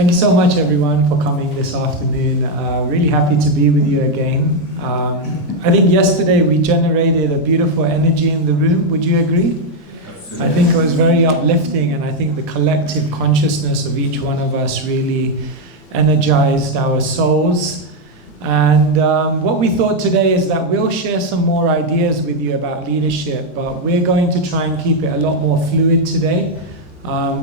Thank you so much, everyone, for coming this afternoon. Really happy to be with you again. I think yesterday we generated a beautiful energy in the room. Would you agree? Absolutely. I think it was very uplifting, and I think the collective consciousness of each one of us really energized our souls. And what we thought today is that we'll share some more ideas with you about leadership, but we're going to try and keep it a lot more fluid today.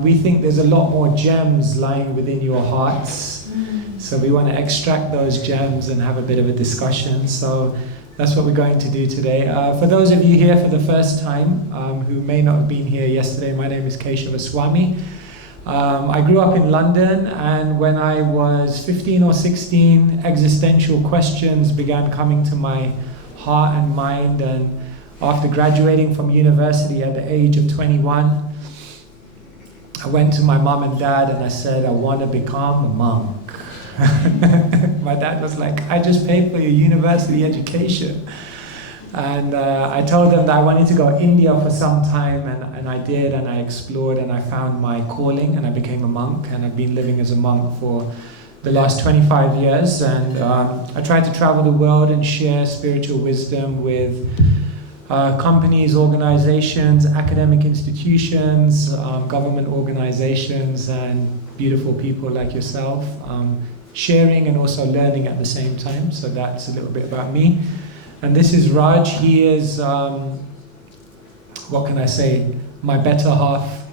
We think there's a lot more gems lying within your hearts, so we want to extract those gems and have a bit of a discussion. So that's what we're going to do today. For those of you here for the first time, who may not have been here yesterday, my name is Keshava Swami. I grew up in London, and when I was 15 or 16, existential questions began coming to my heart and mind, and after graduating from university at the age of 21, I went to my mom and dad and I said, I want to become a monk. My dad was like, I just paid for your university education. And I told them that I wanted to go to India for some time, and I did, and I explored, and I found my calling, and I became a monk, and I've been living as a monk for the last 25 years, and I try to travel the world and share spiritual wisdom with companies, organizations, academic institutions, government organizations, and beautiful people like yourself, sharing and also learning at the same time. So that's a little bit about me. And this is Raj. He is, what can I say, my better half.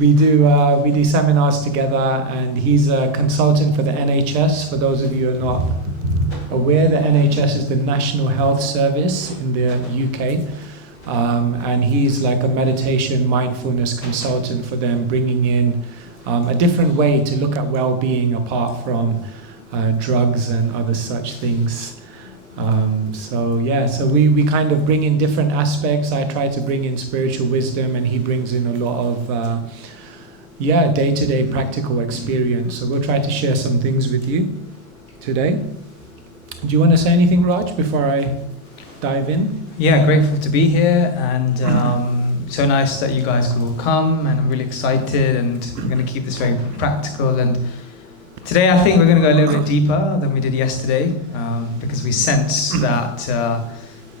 We do seminars together, and he's a consultant for the NHS. For those of you who are not aware, the NHS is the National Health Service in the UK, and he's like a meditation, mindfulness consultant for them, bringing in a different way to look at well-being apart from drugs and other such things. So we kind of bring in different aspects. I try to bring in spiritual wisdom, and he brings in a lot of day-to-day practical experience. So we'll try to share some things with you today. Do you want to say anything, Raj, before I dive in? Yeah, grateful to be here, and so nice that you guys could all come, and I'm really excited, and we're going to keep this very practical. And today I think we're going to go a little bit deeper than we did yesterday, because we sensed that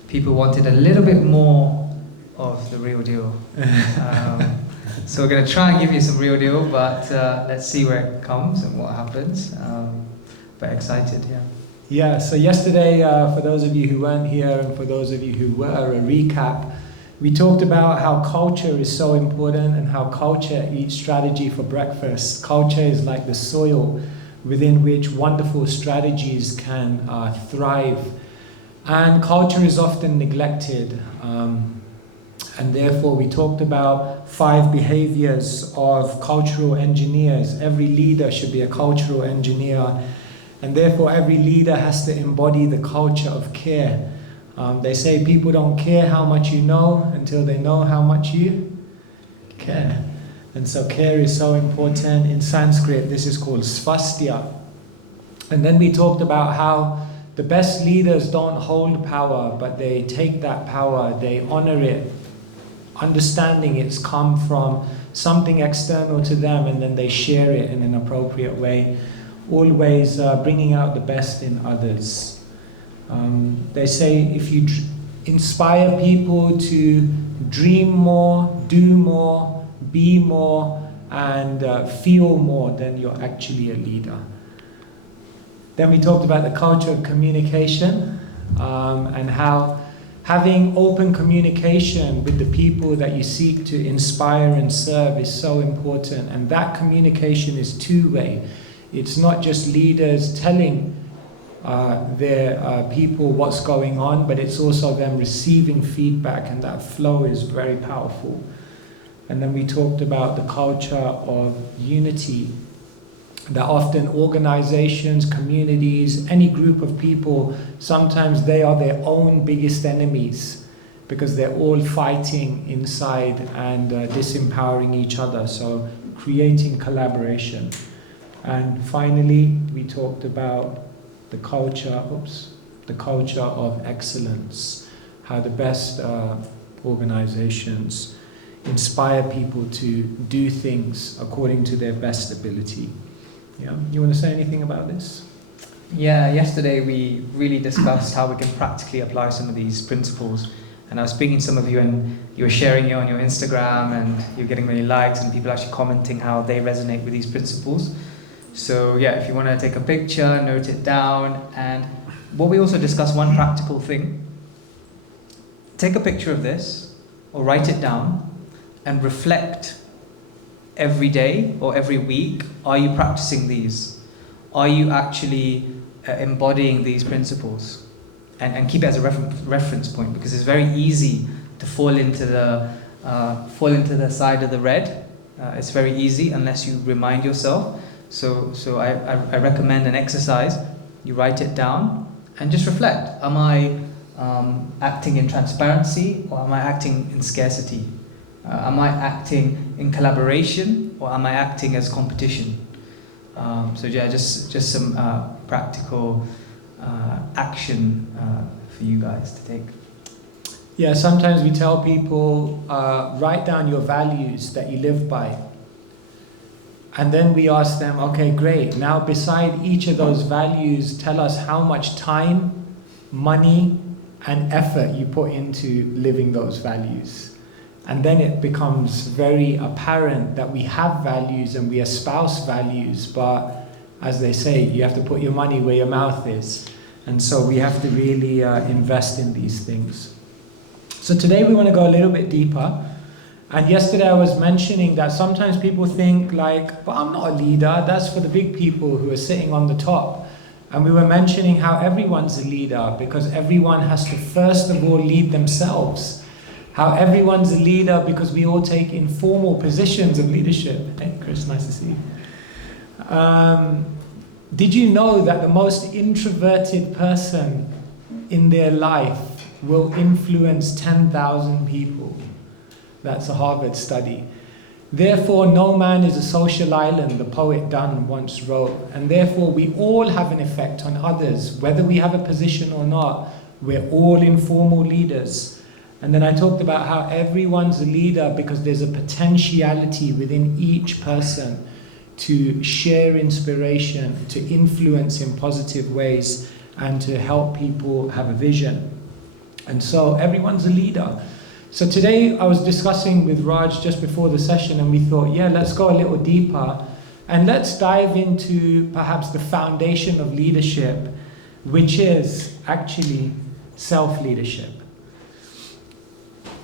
people wanted a little bit more of the real deal. So we're going to try and give you some real deal, but let's see where it comes and what happens. But excited, yeah. Yeah, so yesterday, for those of you who weren't here and for those of you who were, a recap, we talked about how culture is so important and how culture eats strategy for breakfast. Culture is like the soil within which wonderful strategies can thrive. And culture is often neglected. And therefore we talked about 5 behaviors of cultural engineers. Every leader should be a cultural engineer. And therefore every leader has to embody the culture of care. They say people don't care how much you know until they know how much you care. And so care is so important. In Sanskrit, this is called svastya. And then we talked about how the best leaders don't hold power, but they take that power, they honor it, understanding it's come from something external to them, and then they share it in an appropriate way, always bringing out the best in others. They say if you inspire people to dream more, do more, be more, and feel more, then you're actually a leader. Then we talked about the culture of communication, and how having open communication with the people that you seek to inspire and serve is so important. And that communication is two-way. It's not just leaders telling their people what's going on, but it's also them receiving feedback, and that flow is very powerful. And then we talked about the culture of unity, that often organizations, communities, any group of people, sometimes they are their own biggest enemies because they're all fighting inside and disempowering each other. So creating collaboration. And finally, we talked about the culture of excellence, how the best organizations inspire people to do things according to their best ability. Yeah, you want to say anything about this? Yeah, yesterday we really discussed how we can practically apply some of these principles. And I was speaking to some of you, and you were sharing it on your Instagram, and you're getting many likes, and people actually commenting how they resonate with these principles. So yeah, if you want to take a picture, note it down. And what we also discussed, one practical thing, take a picture of this or write it down and reflect every day or every week. Are you practicing these? Are you actually embodying these principles? And keep it as a reference point, because it's very easy to fall into the side of the red. It's very easy unless you remind yourself. So I recommend an exercise. You write it down and just reflect. Am I acting in transparency, or am I acting in scarcity? Am I acting in collaboration, or am I acting as competition? So yeah, just some practical action for you guys to take. Yeah, sometimes we tell people, write down your values that you live by. And then we ask them, okay, great. Now beside each of those values, tell us how much time, money, and effort you put into living those values. And then it becomes very apparent that we have values and we espouse values, but as they say, you have to put your money where your mouth is. And so we have to really invest in these things. So today we want to go a little bit deeper. And yesterday I was mentioning that sometimes people think like, but I'm not a leader, that's for the big people who are sitting on the top. And we were mentioning how everyone's a leader, because everyone has to first of all lead themselves. How everyone's a leader because we all take informal positions of leadership. Hey Chris, nice to see you. Did you know that the most introverted person in their life will influence 10,000 people? That's a Harvard study. Therefore, no man is a social island, the poet Donne once wrote. And therefore, we all have an effect on others. Whether we have a position or not, we're all informal leaders. And then I talked about how everyone's a leader because there's a potentiality within each person to share inspiration, to influence in positive ways, and to help people have a vision. And so everyone's a leader. So today I was discussing with Raj just before the session, and we thought, yeah, let's go a little deeper and let's dive into perhaps the foundation of leadership, which is actually self-leadership.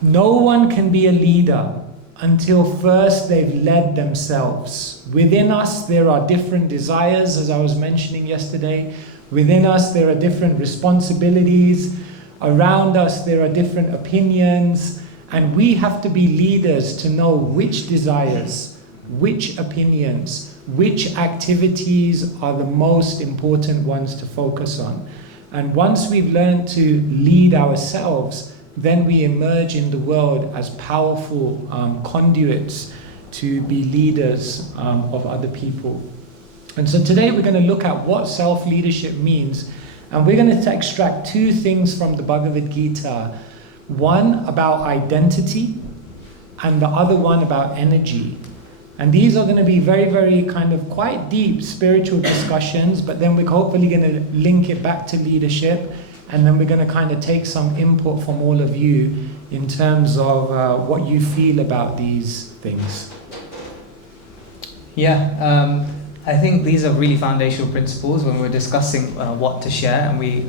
No one can be a leader until first they've led themselves. Within us there are different desires, as I was mentioning yesterday. Within us there are different responsibilities. Around us there are different opinions, and we have to be leaders to know which desires, which opinions, which activities are the most important ones to focus on. And once we've learned to lead ourselves, then we emerge in the world as powerful conduits to be leaders of other people. And so today we're going to look at what self-leadership means. And we're going to extract two things from the Bhagavad Gita. One about identity, and the other one about energy. And these are going to be very, very kind of quite deep spiritual discussions, but then we're hopefully going to link it back to leadership, and then we're going to kind of take some input from all of you in terms of what you feel about these things. Yeah, I think these are really foundational principles when we're discussing what to share, and we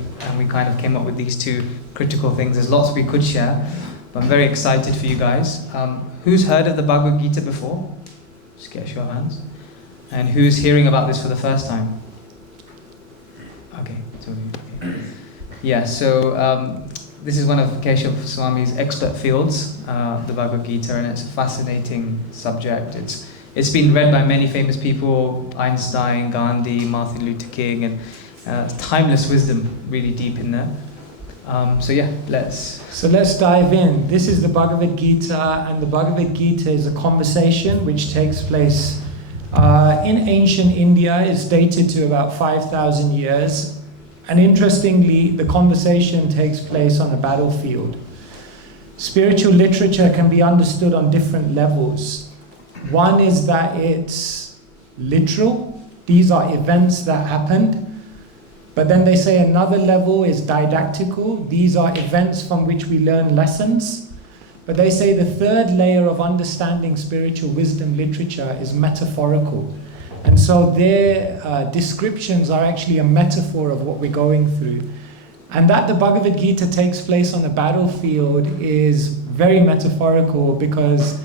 kind of came up with these two critical things. There's lots we could share, but I'm very excited for you guys. Who's heard of the Bhagavad Gita before? Just get a show of hands. And who's hearing about this for the first time? Okay. Yeah, so this is one of Keshava Swami's expert fields, the Bhagavad Gita, and it's a fascinating subject. It's been read by many famous people, Einstein, Gandhi, Martin Luther King, and timeless wisdom really deep in there. So yeah, let's dive in. This is the Bhagavad Gita, and the Bhagavad Gita is a conversation which takes place in ancient India. It's dated to about 5,000 years. And interestingly, the conversation takes place on a battlefield. Spiritual literature can be understood on different levels. One is that it's literal. These are events that happened. But then they say another level is didactical. These are events from which we learn lessons. But they say the third layer of understanding spiritual wisdom literature is metaphorical. And so their descriptions are actually a metaphor of what we're going through. And that the Bhagavad Gita takes place on a battlefield is very metaphorical, because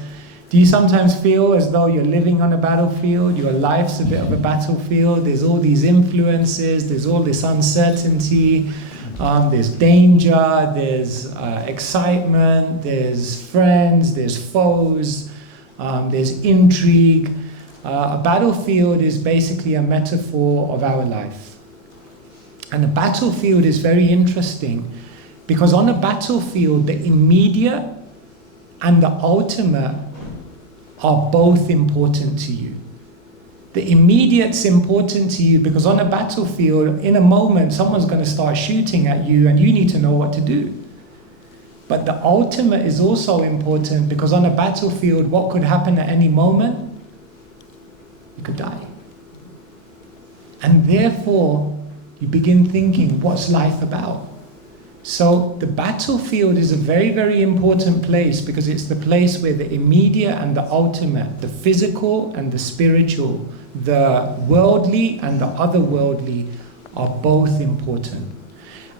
do you sometimes feel as though you're living on a battlefield? Your life's a bit of a battlefield. There's all these influences, there's all this uncertainty, there's danger, there's excitement, there's friends, there's foes, there's intrigue. A battlefield is basically a metaphor of our life. And the battlefield is very interesting, because on a battlefield, the immediate and the ultimate are both important to you. The immediate's important to you because on a battlefield, in a moment, someone's going to start shooting at you and you need to know what to do. But the ultimate is also important, because on a battlefield, what could happen at any moment? You could die. And therefore, you begin thinking, what's life about? So the battlefield is a very, very important place, because it's the place where the immediate and the ultimate, the physical and the spiritual, the worldly and the otherworldly are both important.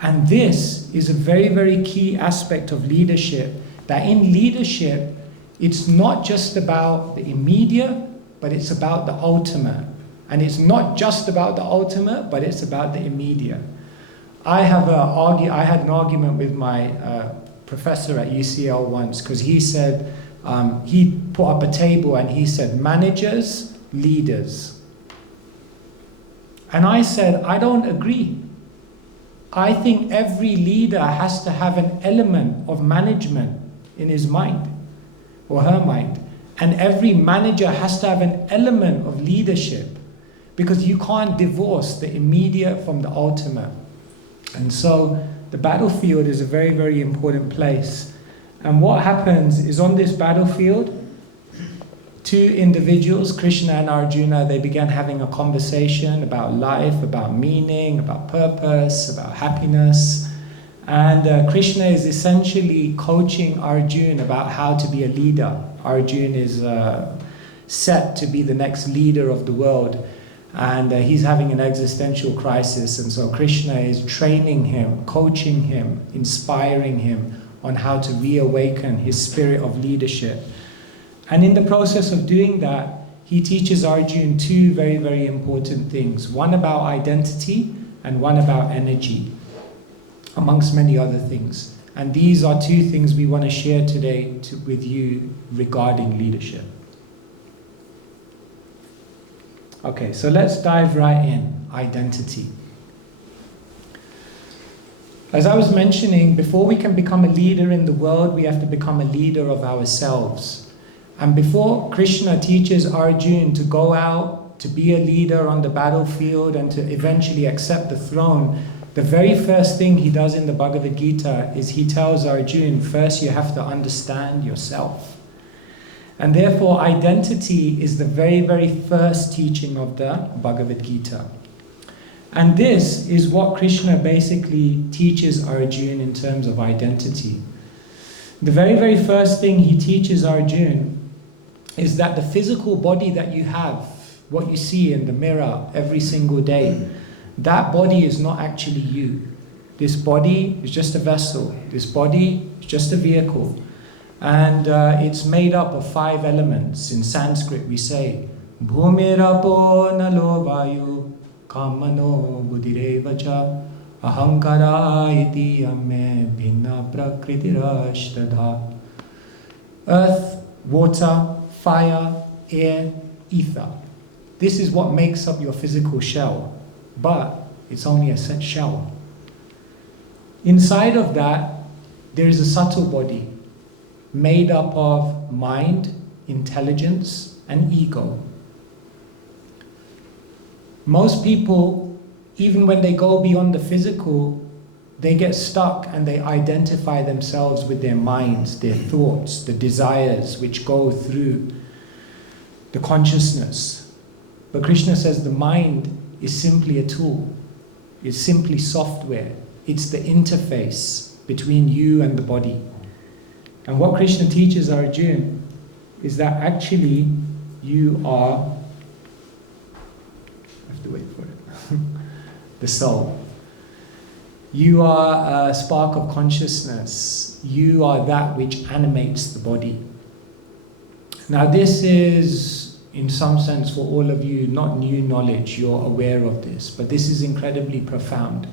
And this is a very, very key aspect of leadership, that in leadership, it's not just about the immediate, but it's about the ultimate. And it's not just about the ultimate, but it's about the immediate. I had an argument with my professor at UCL once, because he said, he put up a table and he said, managers, leaders. And I said, I don't agree. I think every leader has to have an element of management in his mind, or her mind. And every manager has to have an element of leadership, because you can't divorce the immediate from the ultimate. And so the battlefield is a very, very important place. And what happens is, on this battlefield, two individuals, Krishna and Arjuna, they began having a conversation about life, about meaning, about purpose, about happiness. And Krishna is essentially coaching Arjuna about how to be a leader. Arjuna is set to be the next leader of the world. And he's having an existential crisis, and so Krishna is training him, coaching him, inspiring him on how to reawaken his spirit of leadership. And in the process of doing that, he teaches Arjuna two very, very important things. One about identity and one about energy, amongst many other things. And these are two things we want to share today with you regarding leadership. Okay, so let's dive right in. Identity. As I was mentioning, before we can become a leader in the world, we have to become a leader of ourselves. And before Krishna teaches Arjuna to go out, to be a leader on the battlefield and to eventually accept the throne, the very first thing he does in the Bhagavad Gita is he tells Arjuna, first you have to understand yourself. And therefore, identity is the very, very first teaching of the Bhagavad Gita. And this is what Krishna basically teaches Arjuna in terms of identity. The very, very first thing he teaches Arjuna is that the physical body that you have, what you see in the mirror every single day, that body is not actually you. This body is just a vessel. This body is just a vehicle. And it's made up of 5 elements. In Sanskrit we say, Bhumirapo nalo vayu kamano buddhirevacha ahankara iti amme bhinna prakritirashtadha. Earth, water, fire, air, ether. This is what makes up your physical shell. But it's only a set shell. Inside of that, there is a subtle body made up of mind, intelligence, and ego. Most people, even when they go beyond the physical, they get stuck and they identify themselves with their minds, their thoughts, the desires which go through the consciousness. But Krishna says the mind is simply a tool. It's simply software. It's the interface between you and the body. And what Krishna teaches Arjuna is that actually you are, I have to wait for it, the soul. You are a spark of consciousness. You are that which animates the body. Now this is, in some sense, for all of you, not new knowledge. You're aware of this, but this is incredibly profound.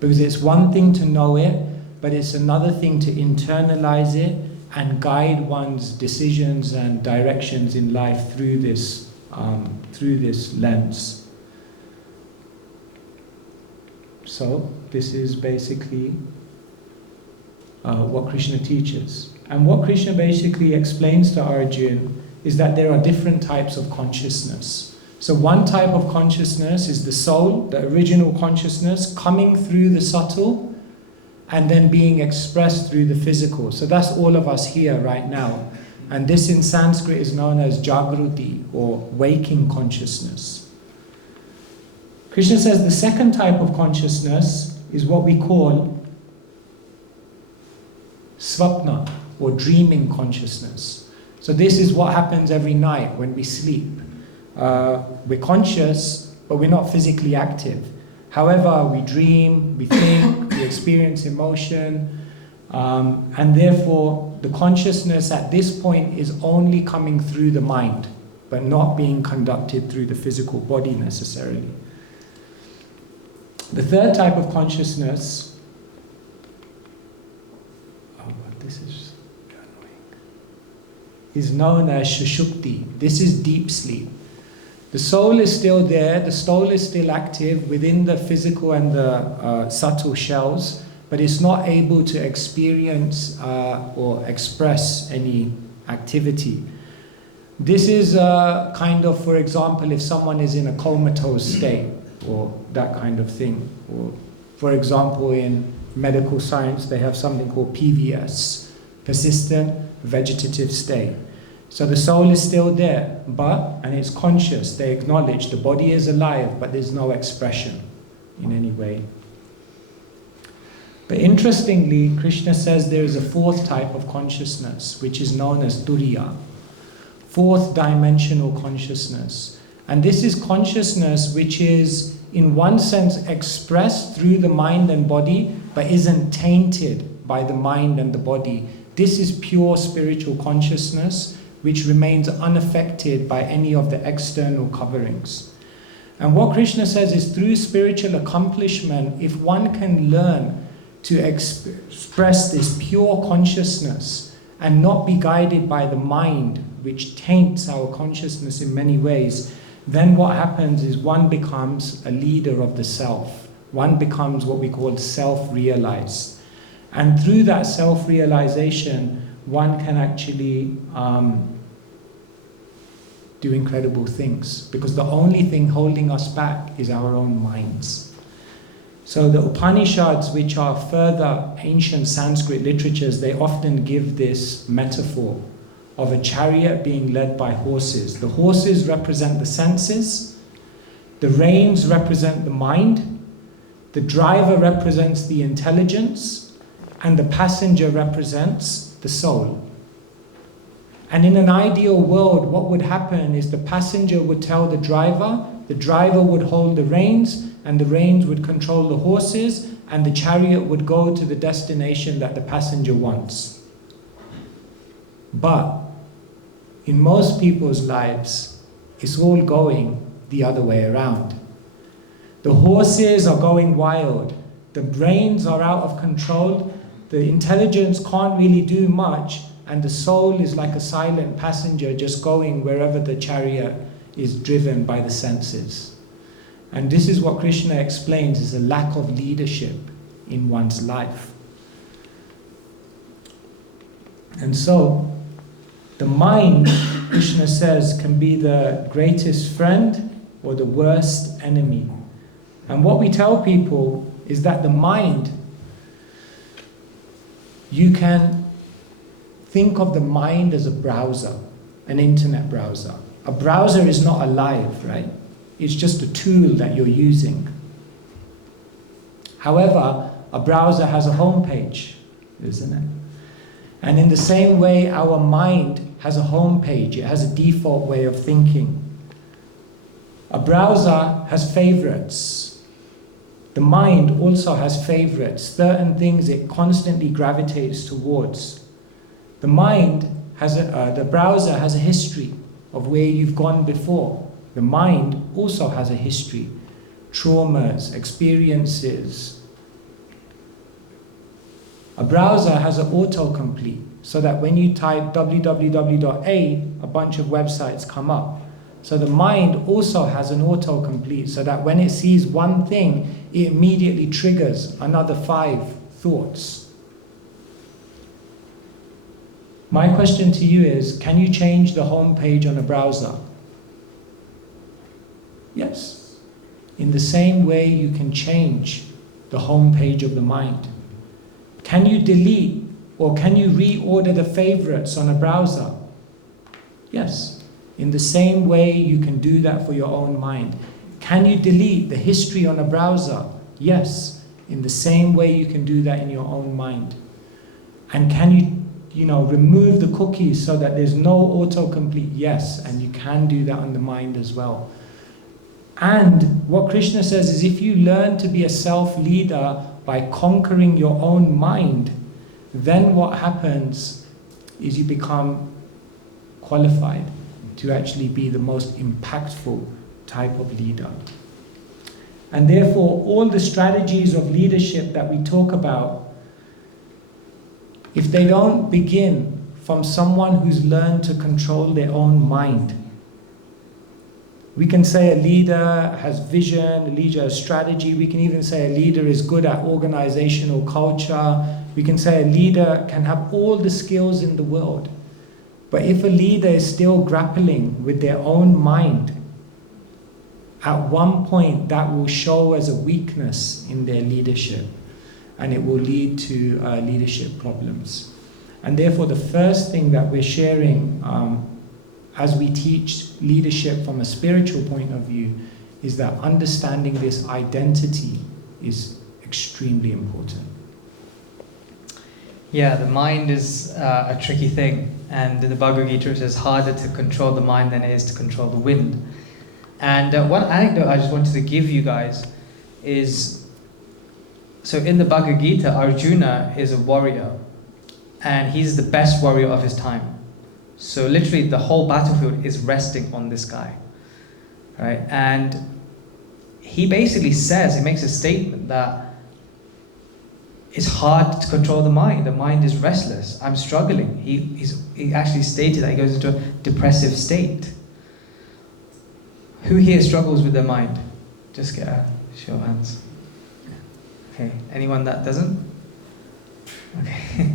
Because it's one thing to know it, but it's another thing to internalize it and guide one's decisions and directions in life through this lens. So this is basically what Krishna teaches. And what Krishna basically explains to Arjuna is that there are different types of consciousness. So one type of consciousness is the soul, the original consciousness, coming through the subtle and then being expressed through the physical. So that's all of us here right now. And this in Sanskrit is known as Jagruti, or waking consciousness. Krishna says the second type of consciousness is what we call Svapna, or dreaming consciousness. So this is what happens every night when we sleep. We're conscious, but we're not physically active. However, we dream, we think, we experience emotion, and therefore the consciousness at this point is only coming through the mind, but not being conducted through the physical body necessarily. The third type of consciousness, is known as Shushupti. This is deep sleep. The soul is still there, the soul is still active within the physical and the subtle shells, but it's not able to experience or express any activity. This is kind of, for example, if someone is in a comatose state, or that kind of thing. Or, for example, in medical science, they have something called PVS, persistent vegetative state. So the soul is still there, and it's conscious. They acknowledge the body is alive, but there's no expression in any way. But interestingly, Krishna says there is a fourth type of consciousness, which is known as Turiya, fourth dimensional consciousness. And this is consciousness which is, in one sense, expressed through the mind and body, but isn't tainted by the mind and the body. This is pure spiritual consciousness, which remains unaffected by any of the external coverings. And what Krishna says is, through spiritual accomplishment, if one can learn to express this pure consciousness and not be guided by the mind, which taints our consciousness in many ways, then what happens is one becomes a leader of the self. One becomes what we call self-realized. And through that self-realization, one can actually do incredible things, because the only thing holding us back is our own minds. So the Upanishads, which are further ancient Sanskrit literatures, they often give this metaphor of a chariot being led by horses. The horses represent the senses, the reins represent the mind, the driver represents the intelligence, and the passenger represents the soul. And in an ideal world, what would happen is the passenger would tell the driver would hold the reins, and the reins would control the horses, and the chariot would go to the destination that the passenger wants. But in most people's lives, it's all going the other way around. The horses are going wild, the reins are out of control, the intelligence can't really do much, and the soul is like a silent passenger just going wherever the chariot is driven by the senses. And this is what Krishna explains is a lack of leadership in one's life. And so, the mind, Krishna says, can be the greatest friend or the worst enemy. And what we tell people is that the mind you can think of the mind as a browser, an internet browser. A browser is not alive, right? It's just a tool that you're using. However, a browser has a home page, isn't it? And in the same way, our mind has a home page. It has a default way of thinking. A browser has favorites. The mind also has favorites, certain things it constantly gravitates towards. The mind has the browser has a history of where you've gone before. The mind also has a history, traumas, experiences. A browser has an autocomplete, so that when you type www.a, a bunch of websites come up. So the mind also has an autocomplete, so that when it sees one thing, it immediately triggers another 5 thoughts. My question to you is, can you change the home page on a browser? Yes. In the same way you can change the home page of the mind. Can you delete or can you reorder the favorites on a browser? Yes. In the same way you can do that for your own mind. Can you delete the history on a browser? Yes. In the same way you can do that in your own mind. And can you remove the cookies so that there's no autocomplete? Yes. And you can do that on the mind as well. And what Krishna says is, if you learn to be a self-leader by conquering your own mind, then what happens is you become qualified to actually be the most impactful type of leader. And therefore, all the strategies of leadership that we talk about, if they don't begin from someone who's learned to control their own mind, we can say a leader has vision, a leader has strategy. We can even say a leader is good at organizational culture. We can say a leader can have all the skills in the world. But if a leader is still grappling with their own mind, at one point that will show as a weakness in their leadership, and it will lead to leadership problems. And therefore, the first thing that we're sharing as we teach leadership from a spiritual point of view is that understanding this identity is extremely important. Yeah, the mind is a tricky thing, and in the Bhagavad Gita it says harder to control the mind than it is to control the wind. And one anecdote I just wanted to give you guys is, so in the Bhagavad Gita, Arjuna is a warrior, and he's the best warrior of his time. So literally the whole battlefield is resting on this guy, right? And he basically says, he makes a statement that it's hard to control the mind. The mind is restless. I'm struggling. He actually stated that he goes into a depressive state. Who here struggles with their mind? Just get a show of hands. Okay, anyone that doesn't? Okay.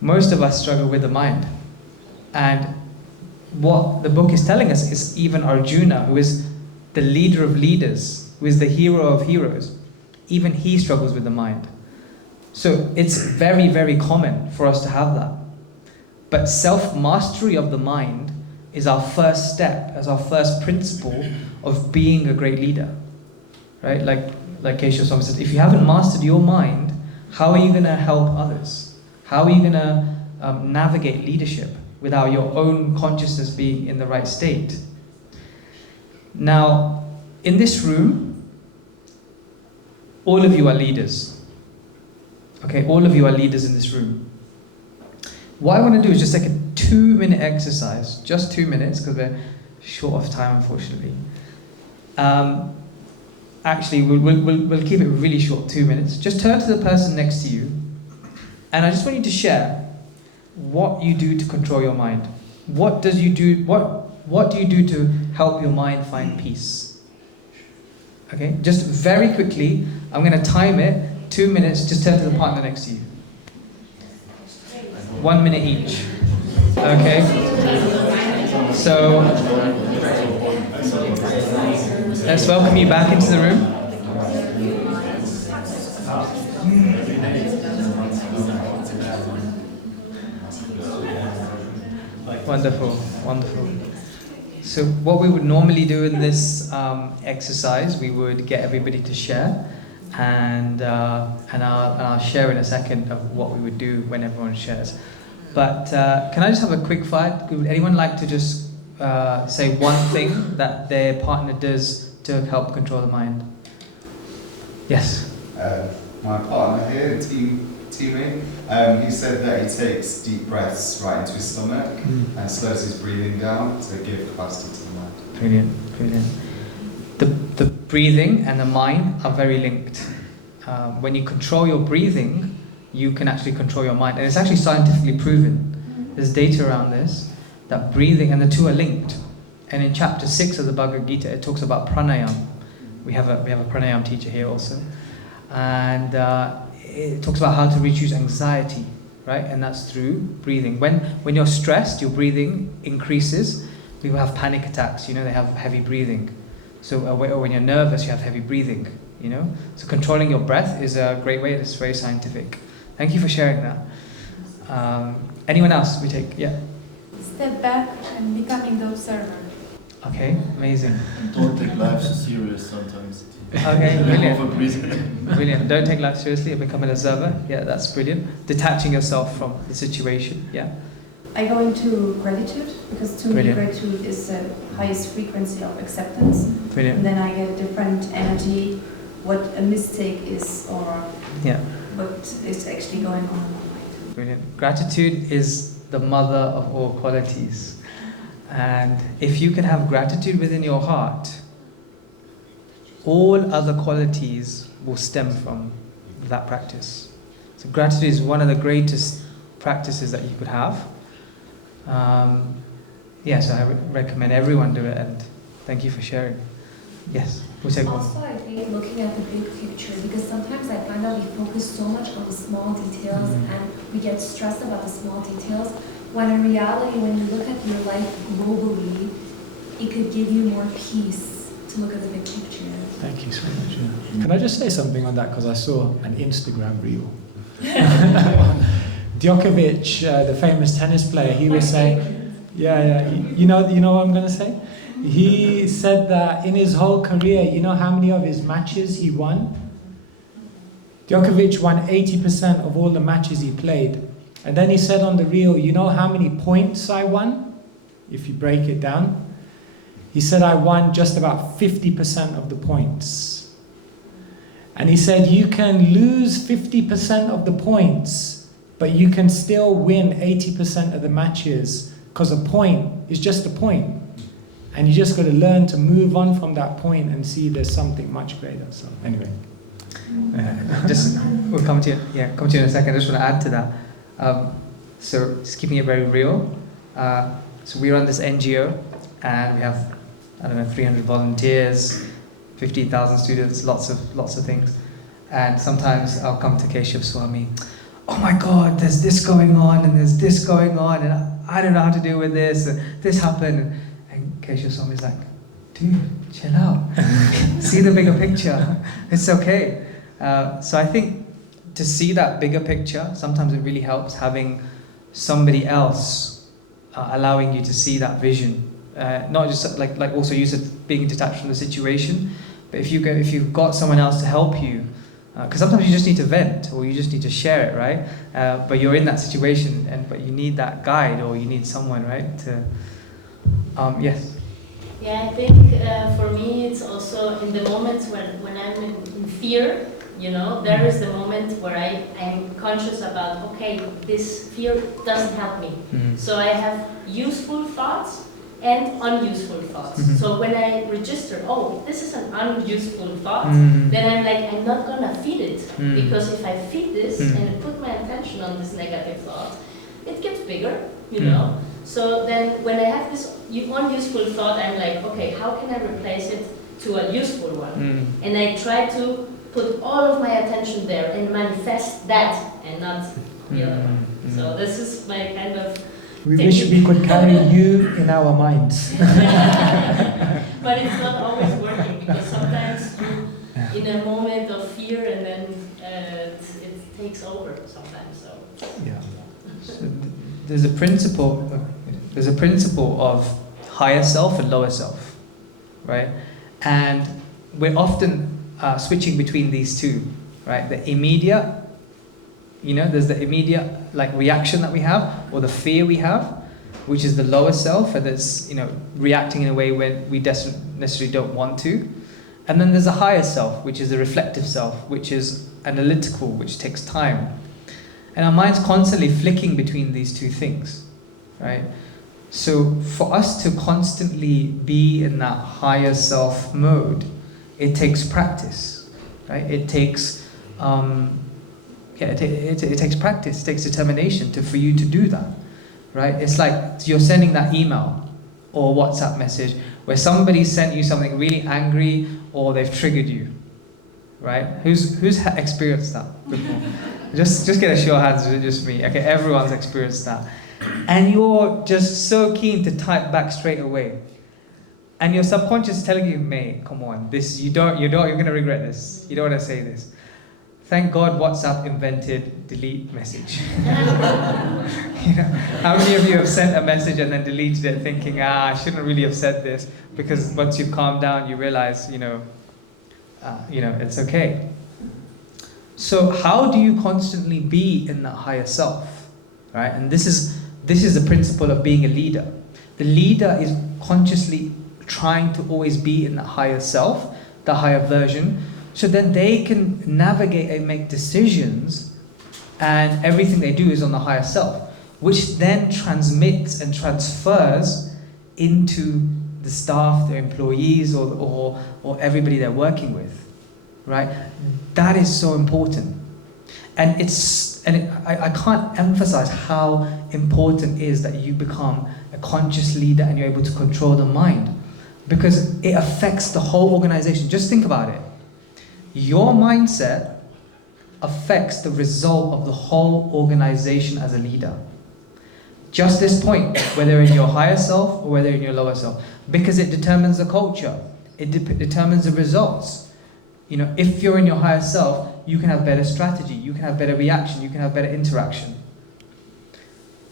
Most of us struggle with the mind. And what the book is telling us is even Arjuna, who is the leader of leaders, who is the hero of heroes, even he struggles with the mind. So it's very, very common for us to have that. But self-mastery of the mind is our first step, as our first principle of being a great leader. Right? Like Keshava Swami says, if you haven't mastered your mind, how are you going to help others? How are you going to navigate leadership without your own consciousness being in the right state? Now, in this room, all of you are leaders. Okay, all of you are leaders in this room. What I want to do is just take a 2-minute exercise, just 2 minutes, because we're short of time, unfortunately. Actually, we'll keep it really short, 2 minutes. Just turn to the person next to you, and I just want you to share what you do to control your mind. What do you do to help your mind find peace? Okay, just very quickly, I'm going to time it, 2 minutes, just turn to the partner next to you. 1 minute each. Okay? So, let's welcome you back into the room. Wonderful, wonderful. So what we would normally do in this exercise, we would get everybody to share, and I'll share in a second of what we would do when everyone shares. But can I just have a quick fire? Would anyone like to just say one thing that their partner does to help control the mind? Yes. My partner here, teammate, he said that he takes deep breaths right into his stomach and slows his breathing down to give capacity to the mind. Brilliant, brilliant. The breathing and the mind are very linked. When you control your breathing, you can actually control your mind. And it's actually scientifically proven. There's data around this, that breathing and the two are linked. And in chapter 6 of the Bhagavad Gita, it talks about pranayam. We have a pranayam teacher here also. And it talks about how to reduce anxiety, right? And that's through breathing. When you're stressed, your breathing increases. People have panic attacks, they have heavy breathing. So or when you're nervous, you have heavy breathing, So controlling your breath is a great way. It's very scientific. Thank you for sharing that. Anyone else? We take, yeah. Step back and becoming the observer. Okay, amazing. Don't take life so serious sometimes. Okay, brilliant. Overbreathing. Brilliant. Don't take life seriously and become an observer. Yeah, that's brilliant. Detaching yourself from the situation. Yeah. I go into gratitude because to Brilliant. me gratitude is the highest frequency of acceptance. Brilliant. And then I get a different energy, what a mistake is or Yeah. what is actually going on in my mind. Brilliant. Gratitude is the mother of all qualities. And if you can have gratitude within your heart, all other qualities will stem from that practice. So gratitude is one of the greatest practices that you could have. So I recommend everyone do it, and thank you for sharing. Yes, we'll take one. Also, I think looking at the big picture, because sometimes I find that we focus so much on the small details and we get stressed about the small details, when in reality, when you look at your life globally, it could give you more peace to look at the big picture. Thank you so much. Yeah. Can I just say something on that? Because I saw an Instagram reel. Djokovic, the famous tennis player, he was saying, you know what I'm going to say? He said that in his whole career, you know how many of his matches he won? Djokovic won 80% of all the matches he played. And then he said on the reel, you know how many points I won? If you break it down. He said I won just about 50% of the points. And he said you can lose 50% of the points, but you can still win 80% of the matches, because a point is just a point. And you just got to learn to move on from that point and see there's something much greater. So anyway. We'll come to you in a second. I just want to add to that. So just keeping it very real. So we run this NGO and we have 300 volunteers, 15,000 students, lots of things. And sometimes I'll come to Keshava Swami. Oh my God, there's this going on and there's this going on and I don't know how to deal with this. And this happened. And Keshava Swami's like, dude, chill out. See the bigger picture. It's okay. So I think to see that bigger picture, sometimes it really helps having somebody else allowing you to see that vision. Not just like also you said, being detached from the situation, but if you've got someone else to help you, because sometimes you just need to vent or you just need to share it, right? But you're in that situation, but you need that guide or you need someone, right? To yes. Yeah, I think for me it's also in the moments when I'm in fear. There is the moment where I'm conscious about, okay, this fear doesn't help me. Mm-hmm. So I have useful thoughts and unuseful thoughts. Mm-hmm. So when I register, oh, this is an unuseful thought, Mm-hmm. then I'm like, I'm not gonna feed it. Mm-hmm. Because if I feed this Mm-hmm. and put my attention on this negative thought, it gets bigger, Mm-hmm. So then when I have this unuseful thought, I'm like, okay, how can I replace it to a useful one? Mm-hmm. And I try to put all of my attention there and manifest that and not the other one. Mm-hmm. So this is my kind of We wish we could carry you in our minds. but it's not always working because sometimes you, in a moment of fear and then takes over sometimes. So Yeah. So there's a principle. There's a principle of higher self and lower self, right? And we're often switching between these two, right? The immediate, there's the immediate reaction that we have, or the fear we have, which is the lower self, and that's reacting in a way when we necessarily don't want to. And then there's a higher self, which is the reflective self, which is analytical, which takes time. And our mind's constantly flicking between these two things, right? So for us to constantly be in that higher self mode, it takes practice, right? It takes it takes practice, it takes determination for you to do that, right? It's like you're sending that email or WhatsApp message where somebody sent you something really angry or they've triggered you, right? Who's experienced that before? Just get a show of hands, just me. Okay, everyone's experienced that. And you're just so keen to type back straight away. And your subconscious is telling you, mate, come on, you're gonna regret this. You don't wanna say this. Thank God WhatsApp invented delete message. How many of you have sent a message and then deleted it thinking, I shouldn't really have said this, because once you calm down, you realize, it's okay. So how do you constantly be in that higher self, right? And this is the principle of being a leader. The leader is consciously trying to always be in the higher self, the higher version, so then they can navigate and make decisions, and everything they do is on the higher self, which then transmits and transfers into the staff, the employees, or everybody they're working with, right? That is so important. And I can't emphasize how important it is that you become a conscious leader and you're able to control the mind, because it affects the whole organization. Just think about it. Your mindset affects the result of the whole organization as a leader. Just this point, whether in your higher self or whether in your lower self, because it determines the culture, it determines the results. If you're in your higher self, you can have better strategy, you can have better reaction, you can have better interaction.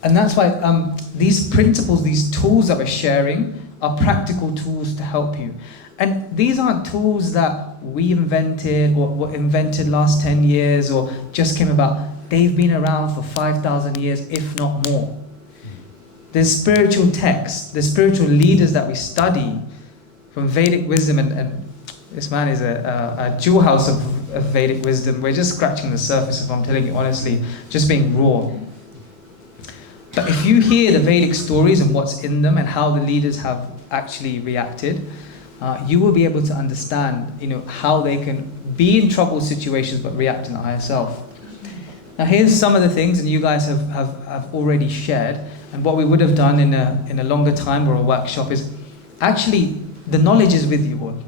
And that's why these principles, these tools that we're sharing, are practical tools to help you. And these aren't tools that we invented or were invented last 10 years or just came about. They've been around for 5,000 years, if not more. There's spiritual texts, there's spiritual leaders that we study from Vedic wisdom, and this man is a jewel house of Vedic wisdom. We're just scratching the surface, if I'm telling you honestly, just being raw. But if you hear the Vedic stories and what's in them and how the leaders have actually reacted, you will be able to understand, how they can be in troubled situations but react in the higher self. Now here's some of the things, and you guys have already shared, and what we would have done in a longer time or a workshop is, actually the knowledge is with you all.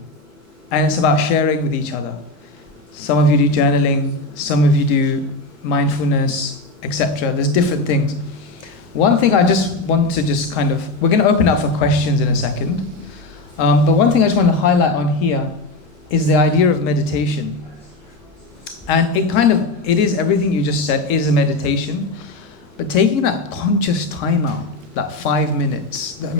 And it's about sharing with each other. Some of you do journaling, some of you do mindfulness, etc. There's different things. One thing I just want to we're going to open up for questions in a second. But one thing I just want to highlight on here is the idea of meditation. And it is everything you just said is a meditation, but taking that conscious time out, that 5 minutes, that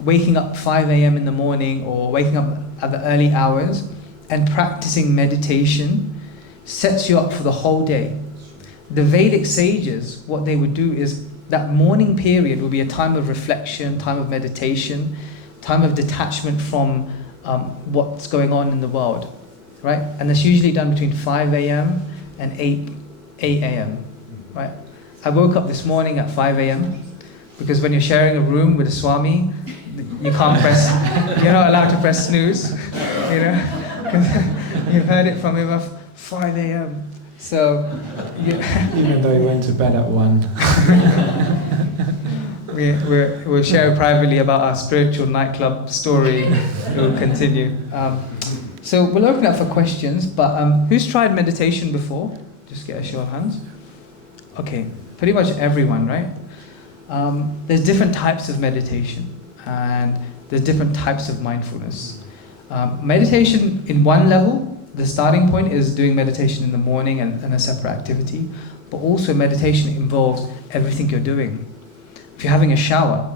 waking up 5 a.m. in the morning or waking up at the early hours and practicing meditation sets you up for the whole day. The Vedic sages, what they would do is that morning period will be a time of reflection, time of meditation, time of detachment from what's going on in the world, right? And that's usually done between 5 a.m. and 8 a.m., right? I woke up this morning at 5 a.m. because when you're sharing a room with a Swami, you can't you're not allowed to press snooze, You've heard it from him at 5 a.m. So, even though he went to bed at 1. We'll share privately about our spiritual nightclub story. We'll continue. So we'll open up for questions, but who's tried meditation before? Just get a show of hands. Okay, pretty much everyone, right? There's different types of meditation, and there's different types of mindfulness. Meditation in one level the starting point is doing meditation in the morning and a separate activity, but also meditation involves everything you're doing. If you're having a shower,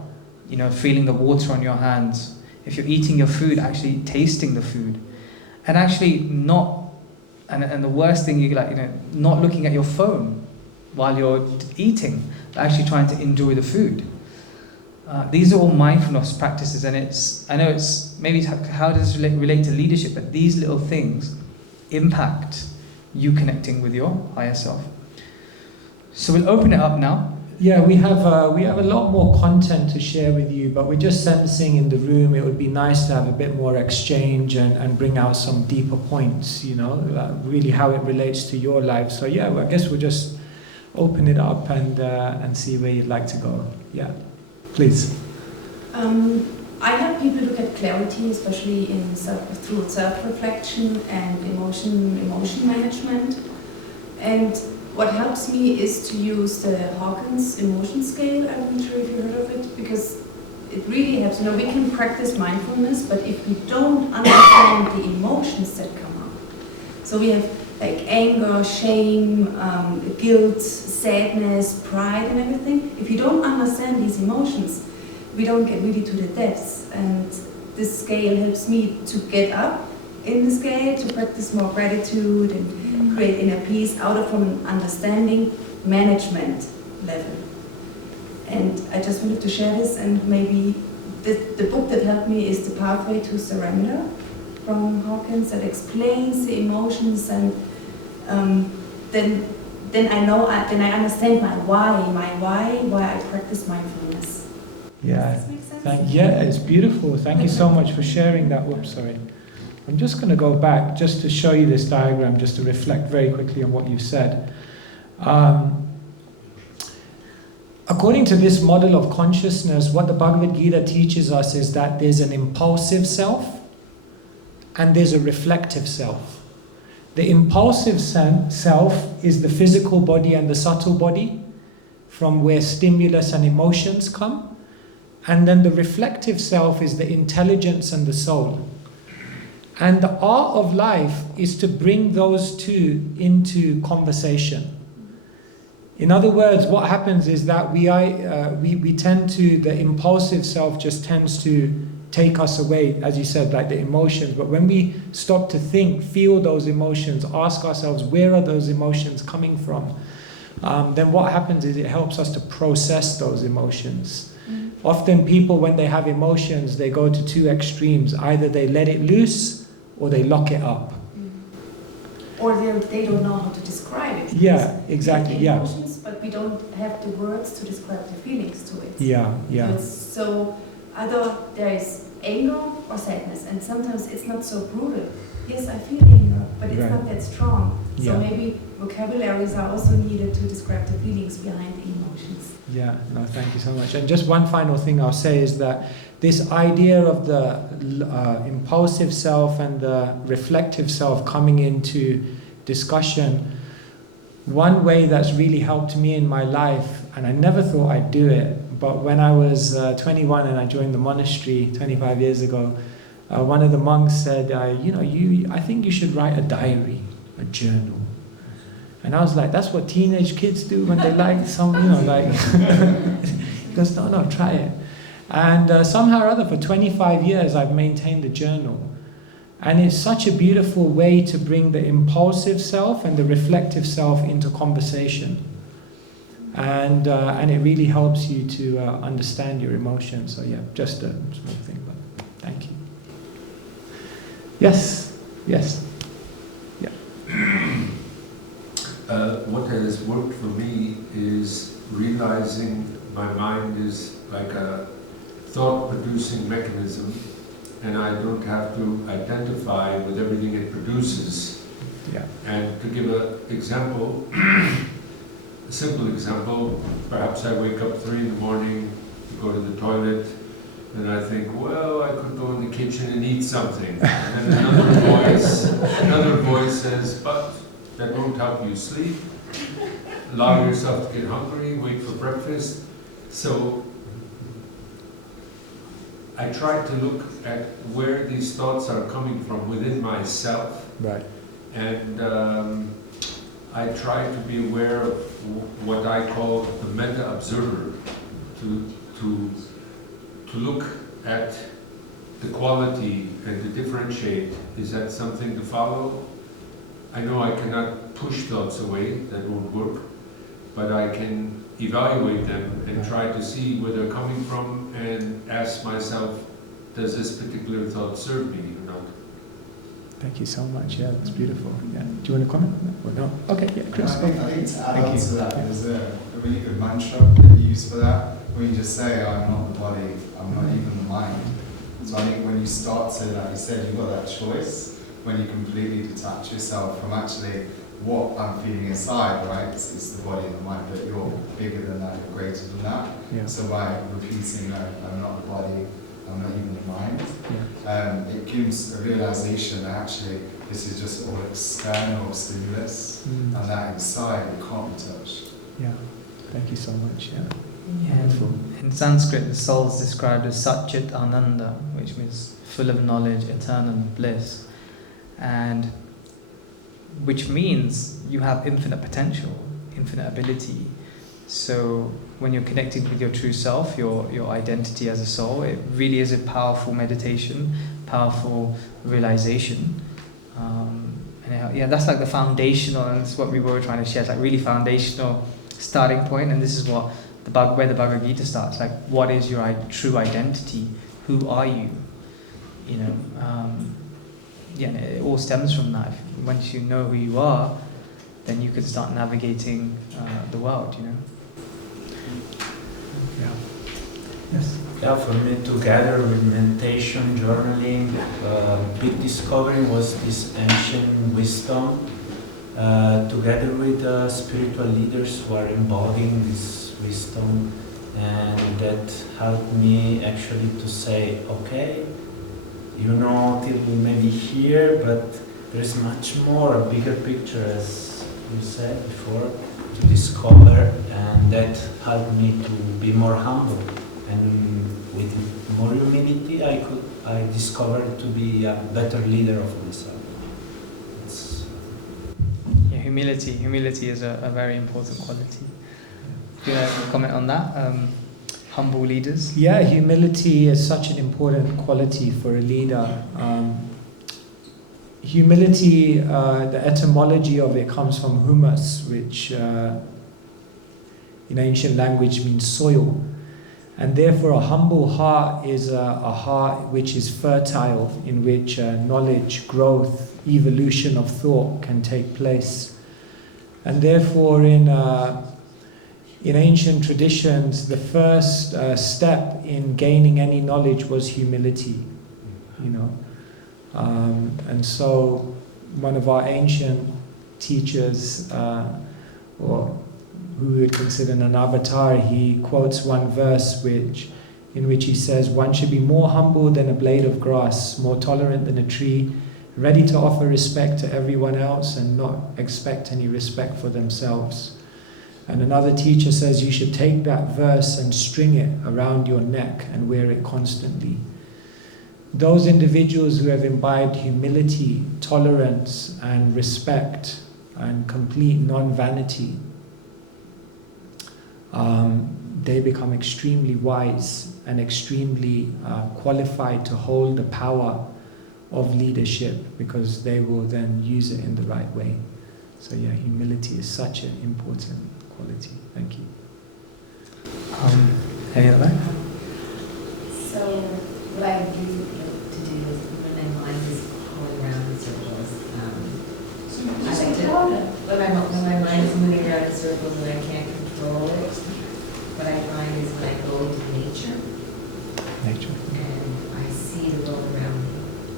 feeling the water on your hands. If you're eating your food, actually tasting the food. And actually and the worst thing, not looking at your phone while you're eating, but actually trying to enjoy the food. These are all mindfulness practices, and I know maybe how does this relate to leadership, but these little things impact you connecting with your higher self. So we'll open it up now. Yeah, we have a lot more content to share with you, but we're just sensing in the room it would be nice to have a bit more exchange and bring out some deeper points, really how it relates to your life. So yeah, I guess we'll just open it up and see where you'd like to go. Yeah, please. I have people look at clarity, especially through self-reflection and emotion management. And what helps me is to use the Hawkins emotion scale. I'm not sure if you heard of it, because it really helps. We can practice mindfulness, but if we don't understand the emotions that come up, so we have like anger, shame, guilt, sadness, pride, and everything. If you don't understand these emotions, we don't get really to the depths. And this scale helps me to get up in the scale, to practice more gratitude and create inner peace out of an understanding management level. And I just wanted to share this, and maybe the book that helped me is The Pathway to Surrender from Hawkins, that explains the emotions, and then I understand my why I practice mindfulness. Yeah. Does this make sense? Yeah, it's beautiful. Thank you so much for sharing that. Whoops, sorry. I'm just going to go back just to show you this diagram, just to reflect very quickly on what you've said. According to this model of consciousness, what the Bhagavad Gita teaches us is that there's an impulsive self and there's a reflective self. The impulsive self is the physical body and the subtle body, from where stimulus and emotions come. And then the reflective self is the intelligence and the soul. And the art of life is to bring those two into conversation. In other words, what happens is that we tend to, the impulsive self just tends to take us away, as you said, like the emotions. But when we stop to think, feel those emotions, ask ourselves, where are those emotions coming from? Then what happens is it helps us to process those emotions. Often people, when they have emotions, they go to two extremes. Either they let it loose, or they lock it up. Or they don't know how to describe it. Yeah, exactly, We get yeah. emotions, but we don't have the words to describe the feelings to it. Yeah. So either there is anger or sadness, and sometimes it's not so brutal. Yes, I feel anger, but it's not that strong. So maybe vocabularies are also needed to describe the feelings behind the emotions. Yeah, no, thank you so much. And just one final thing I'll say is that this idea of the impulsive self and the reflective self coming into discussion, one way that's really helped me in my life, and I never thought I'd do it, but when I was 21 and I joined the monastery 25 years ago, one of the monks said, I think you should write a diary, a journal. And I was like, that's what teenage kids do when they like some, he goes, no, try it. And somehow or other, for 25 years, I've maintained a journal. And it's such a beautiful way to bring the impulsive self and the reflective self into conversation. And it really helps you to understand your emotions. So yeah, just a small thing, but thank you. Yes. Yeah. What has worked for me is realizing my mind is like a thought-producing mechanism, and I don't have to identify with everything it produces. Yeah. And to give an example, a simple example, perhaps I wake up 3 in the morning, go to the toilet, and I think, well, I could go in the kitchen and eat something. And then another voice says, but that won't help you sleep. Allow yourself to get hungry, wait for breakfast. So I try to look at where these thoughts are coming from within myself. Right. and I try to be aware of what I call the meta-observer, to look at the quality and to differentiate. Is that something to follow? I know I cannot push thoughts away, that won't work, but I can evaluate them and try to see where they're coming from and ask myself, does this particular thought serve me or not? Thank you so much. Yeah, that's beautiful. Yeah. Do you want to comment on that? Or no? Okay, yeah, Chris. I think to add Thank on you. to that, there's a really good mantra that you use for that, where you just say, I'm not the body, I'm not even the mind. So I think when you start to, like you said, you've got that choice, when you completely detach yourself from actually what I'm feeling inside, right? It's the body and the mind, but you're bigger than that, you're greater than that. Yeah. So by repeating, I'm not the body, I'm not even the mind, it gives a realization that actually this is just all external stimulus, and that inside it can't be touched. Yeah, thank you so much. Yeah. Wonderful. In Sanskrit, the soul is described as Satchit Ananda, which means full of knowledge, eternal bliss, and which means you have infinite potential, infinite ability. So when you're connected with your true self, your identity as a soul, it really is a powerful meditation, powerful realization. And that's like the foundational, and that's what we were trying to share. It's like really foundational starting point, and this is what where the Bhagavad Gita starts. Like, what is your true identity? Who are you? You know, and it all stems from that. Once you know who you are, then you can start navigating the world. You know. Yeah. Yes. Yeah, for me, together with meditation, journaling, big discovery was this ancient wisdom, together with spiritual leaders who are embodying this wisdom, and that helped me actually to say, okay, you know, till maybe here, but there's much more, a bigger picture, as you said before, to discover, and that helped me to be more humble. And with more humility, I discovered to be a better leader of myself. Humility is a very important quality. Do you want to comment on that? Humble leaders? Yeah, humility is such an important quality for a leader. Humility, the etymology of it comes from humus, which in ancient language means soil. And therefore a humble heart is a heart which is fertile, in which knowledge, growth, evolution of thought can take place. And therefore in ancient traditions, the first step in gaining any knowledge was humility, you know. And so one of our ancient teachers, or who we would consider an avatar, he quotes one verse in which he says, one should be more humble than a blade of grass, more tolerant than a tree, ready to offer respect to everyone else and not expect any respect for themselves. And another teacher says you should take that verse and string it around your neck and wear it constantly. Those individuals who have imbibed humility, tolerance, and respect, and complete non-vanity, they become extremely wise and extremely qualified to hold the power of leadership, because they will then use it in the right way. So yeah, humility is such an important quality. Thank you. Any other? So what I do to do is when my mind is going around in circles, I like to, when my mind is moving around in circles and I can't control it, what I find is when I go into nature, and I see the world around me,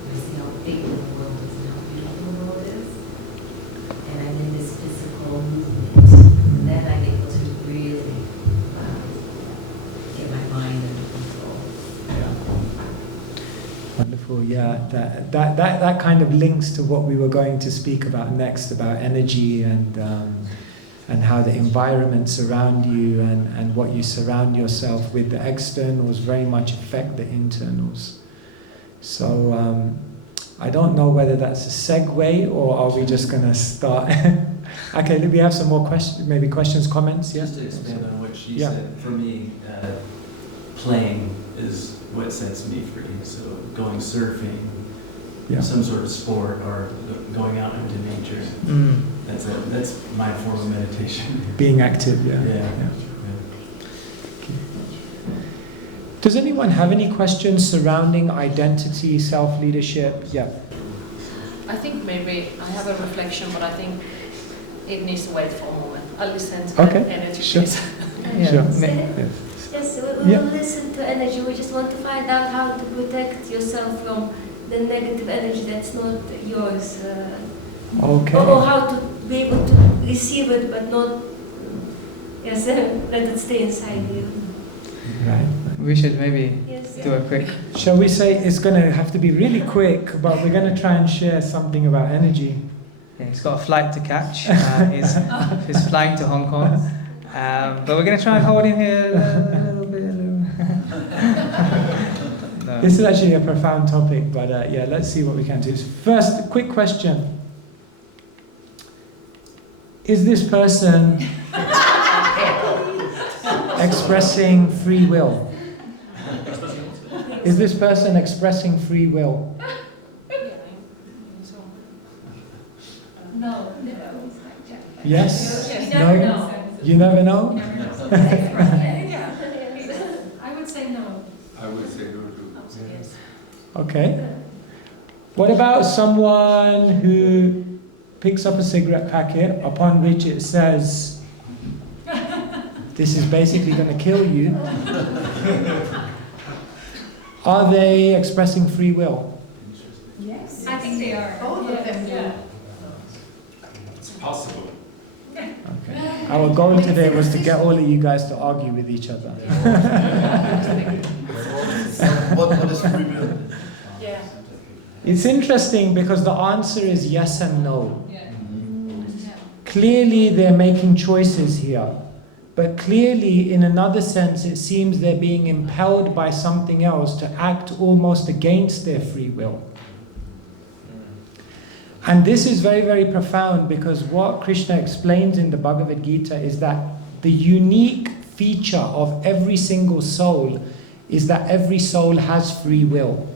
I see how big the world is and how beautiful the world is, and I'm in this physical movement, and then I'm able to really get my mind under control. Wonderful, yeah. That kind of links to what we were going to speak about next, about energy and how the environments around you and what you surround yourself with, the externals very much affect the internals. So I don't know whether that's a segue or are we just going to start? Okay, we have some more questions, maybe questions, comments, yeah? Just to expand on what she Yeah. said, for me, playing is what sets me free. So going surfing, Yeah. some sort of sport, or going out into nature. Mm. That's my form of meditation. Being active, yeah. Yeah. Does anyone have any questions surrounding identity, self-leadership? Yeah. I think maybe I have a reflection, but I think it needs to wait for a moment. I'll listen to Okay, the energy. sure. Please. Sure. Yes, we Yeah. will listen to energy. We just want to find out how to protect yourself from the negative energy that's not yours. Okay. Or how to be able to receive it, but not let it stay inside you. Right. We should maybe Yes. do a quick. Shall we say it's going to have to be really quick, but we're going to try and share something about energy. Yeah, he's got a flight to catch. He's flying to Hong Kong. But we're going to try and hold him here a little bit. No. This is actually a profound topic, but yeah, let's see what we can do. First, quick question. Is this person expressing free will? Is this person expressing free will? No. Yes? You No? never know. You never know? I would say no. I would say no too. Yes. Okay. What about someone who picks up a cigarette packet upon which it says, this is basically going to kill you? Are they expressing free will? Yes. I think they are. Both of them do. It's possible. Okay. Our goal today was to get all of you guys to argue with each other. What is free will? Yeah. It's interesting because the answer is yes and no. Clearly they're making choices here. But clearly, in another sense, it seems they're being impelled by something else to act almost against their free will. And this is very, very profound because what Krishna explains in the Bhagavad Gita is that the unique feature of every single soul is that every soul has free will.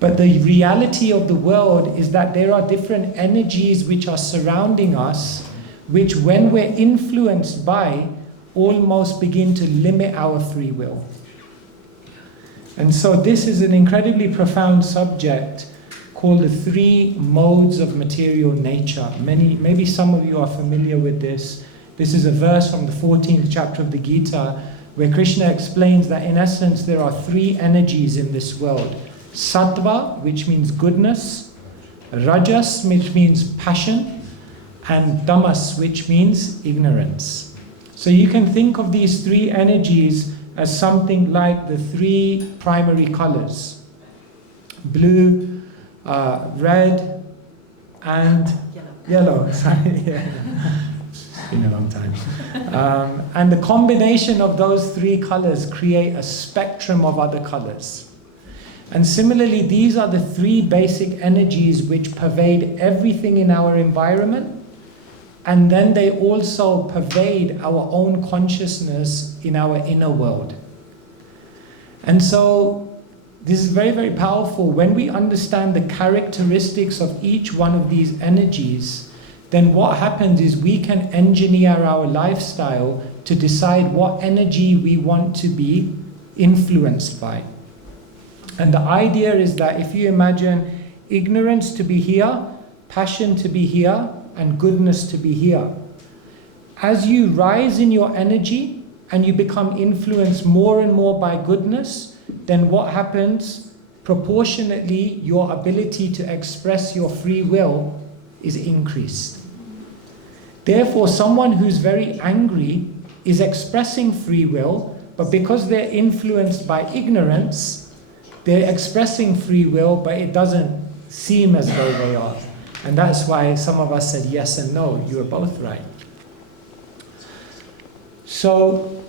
But the reality of the world is that there are different energies which are surrounding us, which when we're influenced by, almost begin to limit our free will. And so this is an incredibly profound subject called the three modes of material nature. Maybe some of you are familiar with this. This is a verse from the 14th chapter of the Gita, where Krishna explains that in essence there are three energies in this world. Sattva, which means goodness, Rajas, which means passion, and Tamas, which means ignorance. So you can think of these three energies as something like the three primary colors. Blue, red, and yellow. Sorry, yeah. It's been a long time. And the combination of those three colors create a spectrum of other colors. And similarly, these are the three basic energies which pervade everything in our environment. And then they also pervade our own consciousness in our inner world. And so this is very, very powerful. When we understand the characteristics of each one of these energies, then what happens is we can engineer our lifestyle to decide what energy we want to be influenced by. And the idea is that if you imagine ignorance to be here, passion to be here, and goodness to be here. As you rise in your energy and you become influenced more and more by goodness, then what happens? Proportionately, your ability to express your free will is increased. Therefore, someone who's very angry is expressing free will, but because they're influenced by ignorance, they're expressing free will, but it doesn't seem as though they are. And that's why some of us said yes and no. You are both right. So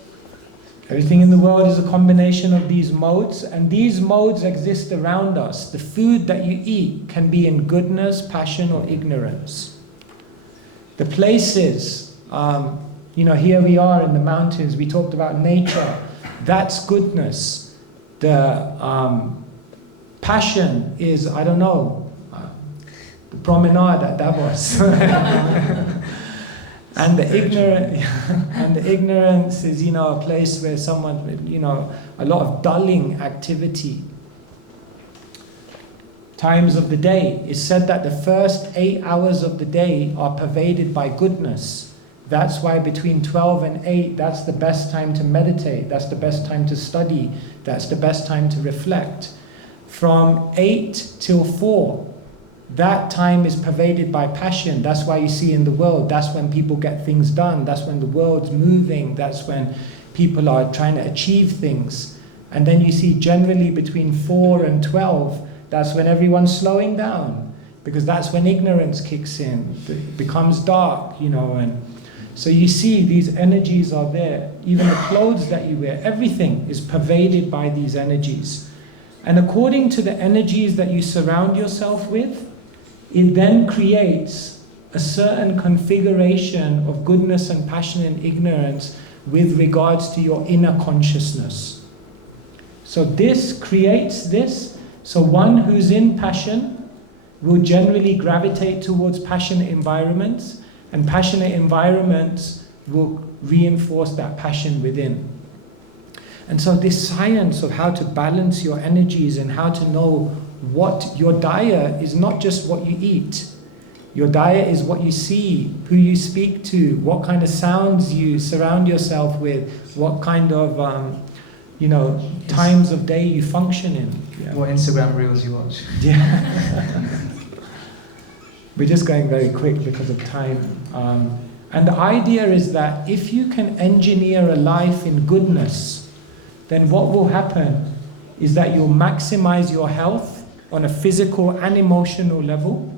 Everything in the world is a combination of these modes, and these modes exist around us. The food that you eat can be in goodness, passion, or ignorance. The places, here we are in the mountains, we talked about nature, that's goodness. The passion is, the promenade at Davos. And the ignorance is, a place where someone, a lot of dulling activity. Times of the day. It's said that the first 8 hours of the day are pervaded by goodness. That's why between 12 and 8, that's the best time to meditate. That's the best time to study. That's the best time to reflect. From 8 till 4, that time is pervaded by passion. That's why you see in the world, that's when people get things done. That's when the world's moving. That's when people are trying to achieve things. And then you see generally between 4 and 12, that's when everyone's slowing down. Because that's when ignorance kicks in. It becomes dark, and so you see these energies are there. Even the clothes that you wear, everything is pervaded by these energies. And according to the energies that you surround yourself with, it then creates a certain configuration of goodness and passion and ignorance with regards to your inner consciousness. So this creates this. So one who's in passion will generally gravitate towards passionate environments, and passionate environments will reinforce that passion within. And so this science of how to balance your energies and how to know what your diet is not just what you eat. Your diet is what you see, who you speak to, what kind of sounds you surround yourself with, what kind of times of day you function in. Yeah. What Instagram reels you watch. Yeah. We're just going very quick because of time. And the idea is that if you can engineer a life in goodness, then what will happen is that you'll maximize your health on a physical and emotional level.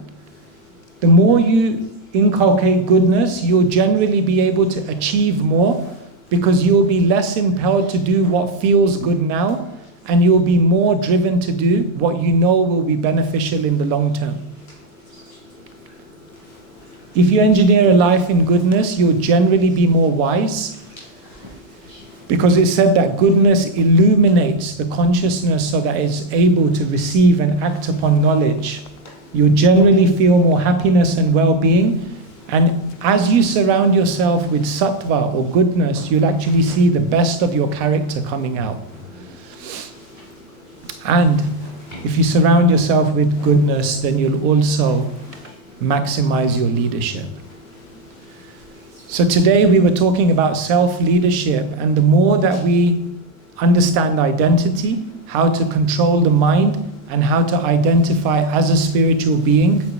The more you inculcate goodness, you'll generally be able to achieve more, because you'll be less impelled to do what feels good now, and you'll be more driven to do what you know will be beneficial in the long term. If you engineer a life in goodness, you'll generally be more wise, because it's said that goodness illuminates the consciousness so that it's able to receive and act upon knowledge. You'll generally feel more happiness and well-being, and as you surround yourself with sattva or goodness, you'll actually see the best of your character coming out. And if you surround yourself with goodness, then you'll also maximize your leadership. So today we were talking about self-leadership, and the more that we understand identity, how to control the mind, and how to identify as a spiritual being,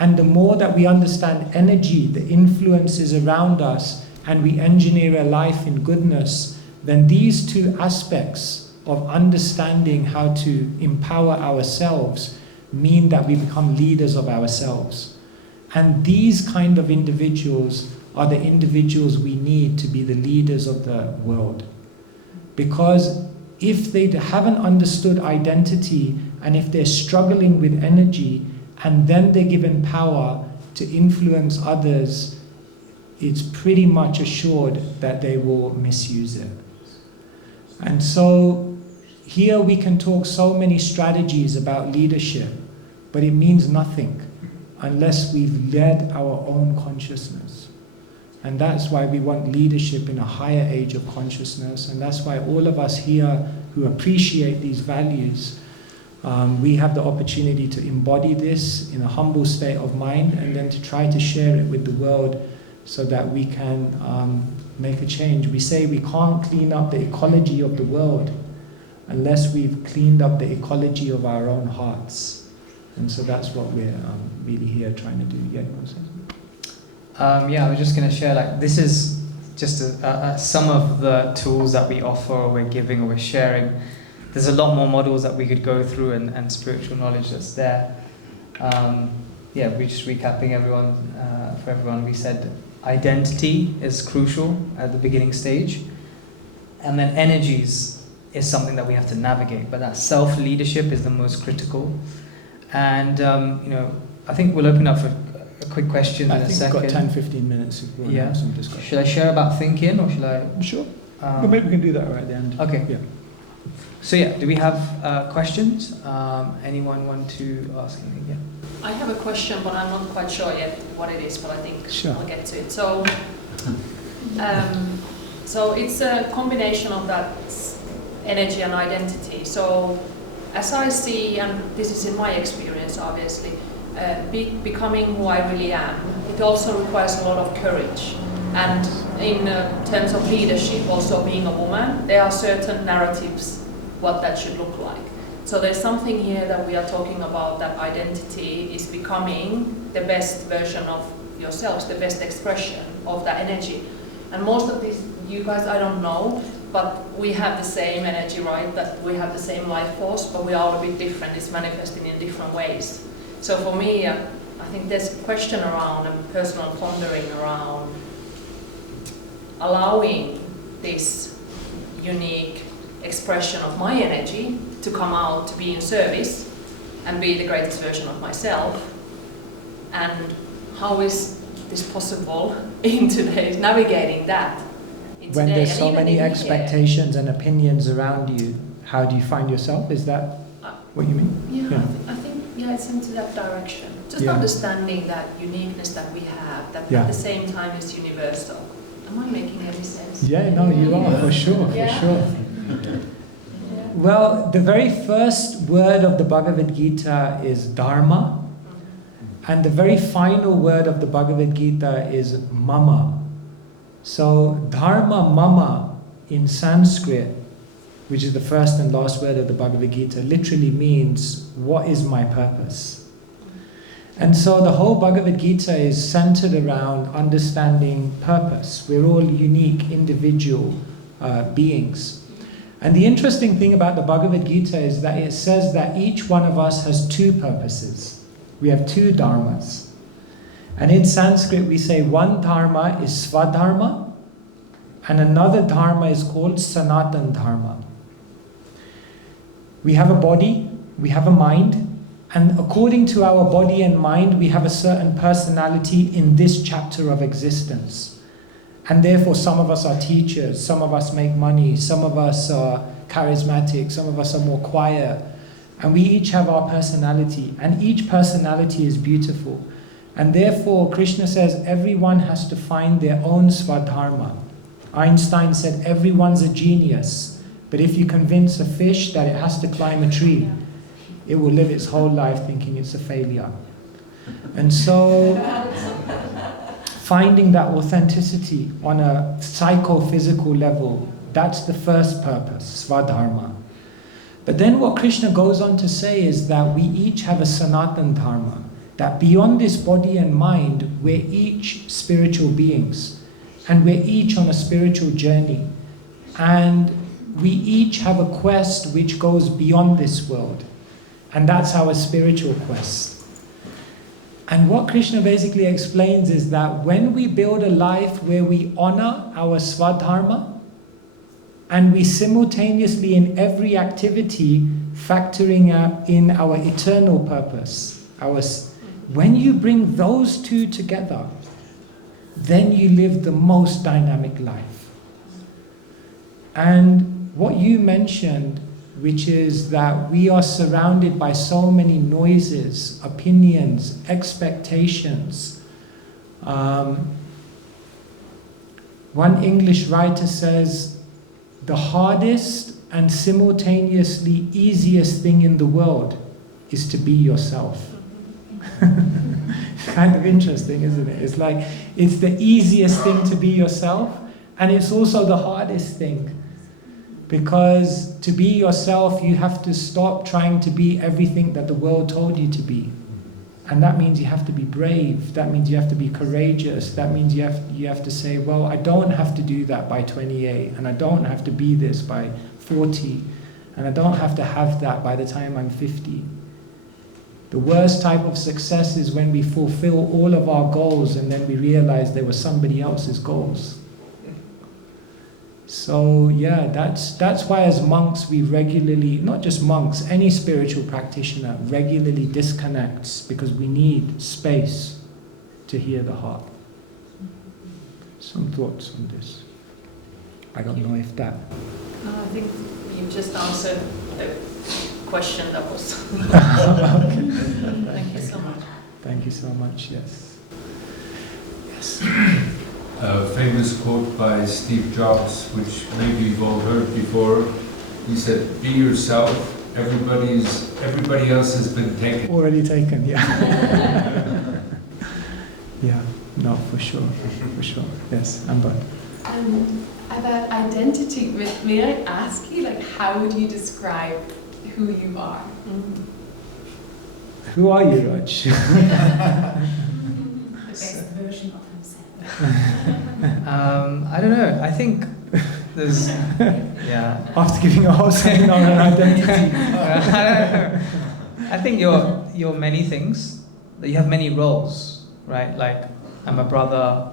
and the more that we understand energy, the influences around us, and we engineer a life in goodness, then these two aspects of understanding how to empower ourselves mean that we become leaders of ourselves. And these kind of individuals are the individuals we need to be the leaders of the world. Because if they haven't understood identity, and if they're struggling with energy, and then they're given power to influence others, it's pretty much assured that they will misuse it. And so here we can talk so many strategies about leadership, but it means nothing unless we've led our own consciousness. And that's why we want leadership in a higher age of consciousness, and that's why all of us here who appreciate these values, we have the opportunity to embody this in a humble state of mind, and then to try to share it with the world so that we can make a change. We say we can't clean up the ecology of the world unless we've cleaned up the ecology of our own hearts. And so that's what we're really here trying to do. Yeah, you want to say something? I was just going to share, this is just some of the tools that we offer, or we're giving, or we're sharing. There's a lot more models that we could go through, and spiritual knowledge that's there. We're just recapping for everyone. We said identity is crucial at the beginning stage. and then energies is something that we have to navigate, but that self-leadership is the most critical. And I think we'll open up for a quick question in a second. I think we've got 10-15 minutes if we want to have some discussion. Should I share about ThinkIn, or should I? Sure. But maybe we can do that right at the end. Okay. Yeah. So do we have questions? Anyone want to ask anything? Yeah. I have a question, but I'm not quite sure yet what it is, but I think I'll get to it. So, so it's a combination of that energy and identity. So, as I see, and this is in my experience, obviously, becoming who I really am, it also requires a lot of courage. And in terms of leadership, also being a woman, there are certain narratives what that should look like. So there's something here that we are talking about, that identity is becoming the best version of yourselves, the best expression of that energy. And most of these, you guys, I don't know, but we have the same energy, right? That we have the same life force, but we are all a bit different. It's manifesting in different ways. So for me, I think there's a question around and personal pondering around allowing this unique expression of my energy to come out, to be in service and be the greatest version of myself. And how is this possible in today's navigating that? When there's so many expectations and opinions around you, how do you find yourself? Is that what you mean? Yeah. I think it's into that direction. Just understanding that uniqueness that we have, that at the same time is universal. Am I making any sense? Yeah, no, you are, for sure, for sure. Well, the very first word of the Bhagavad Gita is Dharma, and the very final word of the Bhagavad Gita is Mama. So, Dharma Mama in Sanskrit, which is the first and last word of the Bhagavad Gita, literally means, what is my purpose? And so the whole Bhagavad Gita is centered around understanding purpose. We're all unique, individual beings. And the interesting thing about the Bhagavad Gita is that it says that each one of us has two purposes. We have two dharmas. And in Sanskrit we say one dharma is Swadharma, and another dharma is called Sanatan Dharma. We have a body, we have a mind, and according to our body and mind, we have a certain personality in this chapter of existence. And therefore, some of us are teachers, some of us make money, some of us are charismatic, some of us are more quiet. And we each have our personality, and each personality is beautiful. And therefore, Krishna says everyone has to find their own Swadharma. Einstein said everyone's a genius, but if you convince a fish that it has to climb a tree, it will live its whole life thinking it's a failure. And so, finding that authenticity on a psychophysical level, that's the first purpose, Swadharma. But then what Krishna goes on to say is that we each have a Sanatan Dharma, that beyond this body and mind, we're each spiritual beings, and we're each on a spiritual journey. And we each have a quest which goes beyond this world. And that's our spiritual quest. And what Krishna basically explains is that when we build a life where we honor our Swadharma, and we simultaneously in every activity factoring in our eternal purpose, when you bring those two together, then you live the most dynamic life. And what you mentioned, which is that we are surrounded by so many noises, opinions, expectations. One English writer says, the hardest and simultaneously easiest thing in the world is to be yourself. Kind of interesting, isn't it? It's like, it's the easiest thing to be yourself, and it's also the hardest thing. Because to be yourself, you have to stop trying to be everything that the world told you to be. And that means you have to be brave. That means you have to be courageous. That means you have to say, well, I don't have to do that by 28, and I don't have to be this by 40, and I don't have to have that by the time I'm 50. The worst type of success is when we fulfill all of our goals and then we realize they were somebody else's goals. So yeah, that's why as monks we regularly, not just monks, any spiritual practitioner regularly disconnects, because we need space to hear the heart. Some thoughts on this? I don't know if that... I think you just answered the question that was... Okay. Thank you so much. Thank you so much, yes. Yes. A famous quote by Steve Jobs, which maybe you've all heard before. He said, "Be yourself. Everybody else has been taken." Already taken, yeah. Yeah, no, for sure, for sure. Yes, Amber. About identity, may I ask you, like, how would you describe who you are? Who are you, Raj? The best version of himself. I don't know. I think there's, yeah. After giving a whole seminar on identity. I don't know. I think you're many things. You have many roles, right? Like, I'm a brother,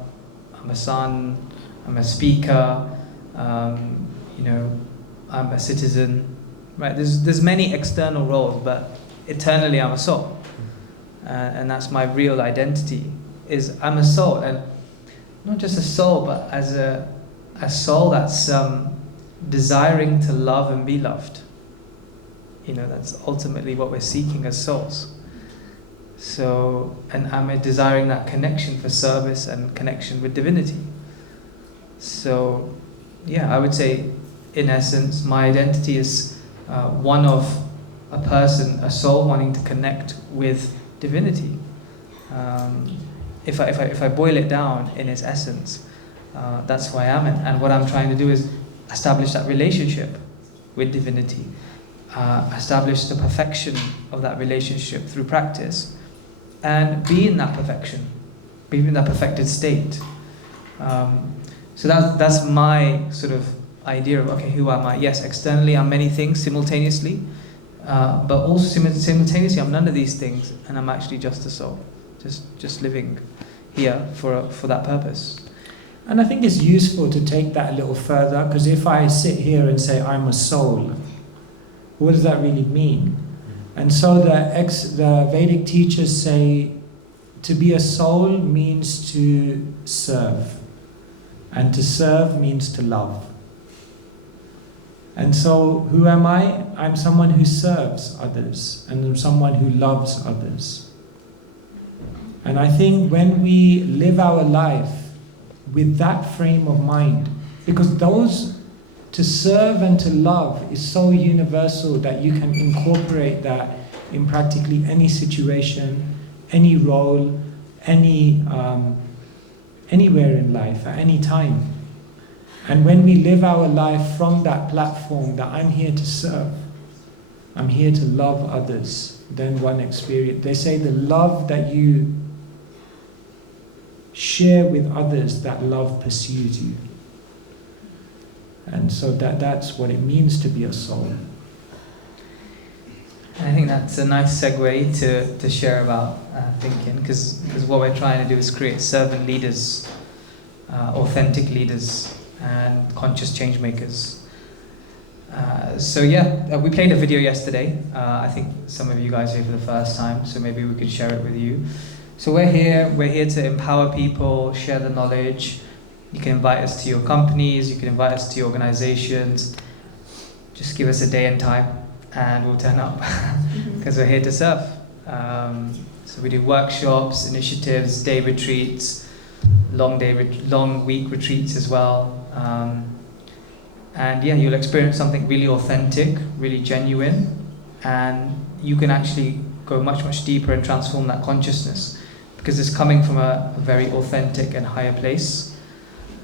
I'm a son, I'm a speaker, you know, I'm a citizen, right? There's many external roles, but eternally I'm a soul, and that's my real identity. Is I'm a soul, and not just a soul, but as a soul that's desiring to love and be loved. You know, that's ultimately what we're seeking as souls. So, and I'm desiring that connection for service and connection with divinity. So, yeah, I would say, in essence, my identity is one of a person, a soul wanting to connect with divinity. If I boil it down in its essence, that's who I am, and what I'm trying to do is establish that relationship with divinity, establish the perfection of that relationship through practice, and be in that perfection, be in that perfected state. So that's my sort of idea of, okay, who am I? Yes, externally I'm many things simultaneously, but also simultaneously I'm none of these things, and I'm actually just a soul, just living here for that purpose. And I think it's useful to take that a little further, because if I sit here and say I'm a soul, what does that really mean? And so the Vedic teachers say to be a soul means to serve, and to serve means to love. And so who am I? I'm someone who serves others, and I'm someone who loves others. And I think when we live our life with that frame of mind, because to serve and to love is so universal that you can incorporate that in practically any situation, any role, anywhere in life, at any time. And when we live our life from that platform that I'm here to serve, I'm here to love others, then one experience. They say the love that you share with others, that love pursues you. And so that's what it means to be a soul. I think that's a nice segue to share about ThinkIn, because what we're trying to do is create servant leaders, authentic leaders, and conscious change makers. So yeah, we played a video yesterday. I think some of you guys are here for the first time, so maybe we could share it with you. So we're here to empower people, share the knowledge. You can invite us to your companies, you can invite us to your organizations. Just give us a day and time, and we'll turn up, because we're here to serve. So we do workshops, initiatives, day retreats, long week retreats as well. And yeah, you'll experience something really authentic, really genuine, and you can actually go much deeper and transform that consciousness, because it's coming from a very authentic and higher place.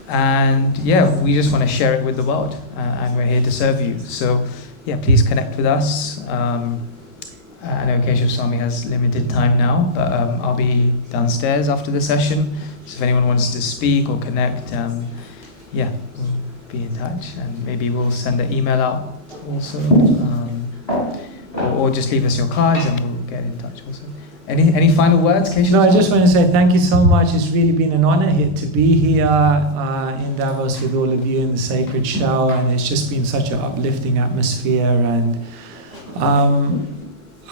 And yeah, we just want to share it with the world, and we're here to serve you. So yeah, please connect with us. I know Keshava Swami has limited time now, but I'll be downstairs after the session. So if anyone wants to speak or connect, yeah, we'll be in touch, and maybe we'll send an email out also, or just leave us your cards and we'll get in touch also. Any final words, Keshava? No, I just want to say thank you so much. It's really been an honor to be here in Davos with all of you in the sacred show, and it's just been such an uplifting atmosphere. And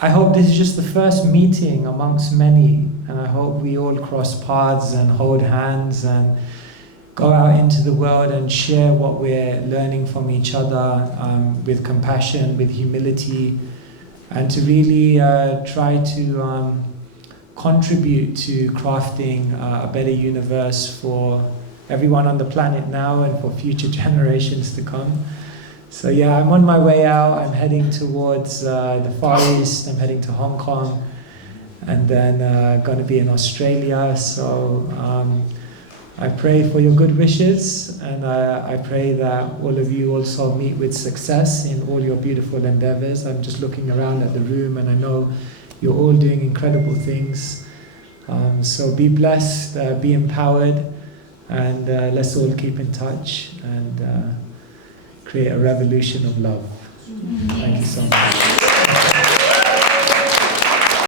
I hope this is just the first meeting amongst many, and I hope we all cross paths and hold hands and go out into the world and share what we're learning from each other with compassion, with humility, and to really try to contribute to crafting a better universe for everyone on the planet now and for future generations to come. So yeah, I'm on my way out. I'm heading towards the Far East. I'm heading to Hong Kong, and then going to be in Australia. So I pray for your good wishes, and I pray that all of you also meet with success in all your beautiful endeavors. I'm just looking around at the room, and I know you're all doing incredible things. So be blessed, be empowered, and let's all keep in touch and create a revolution of love. Thank you so much.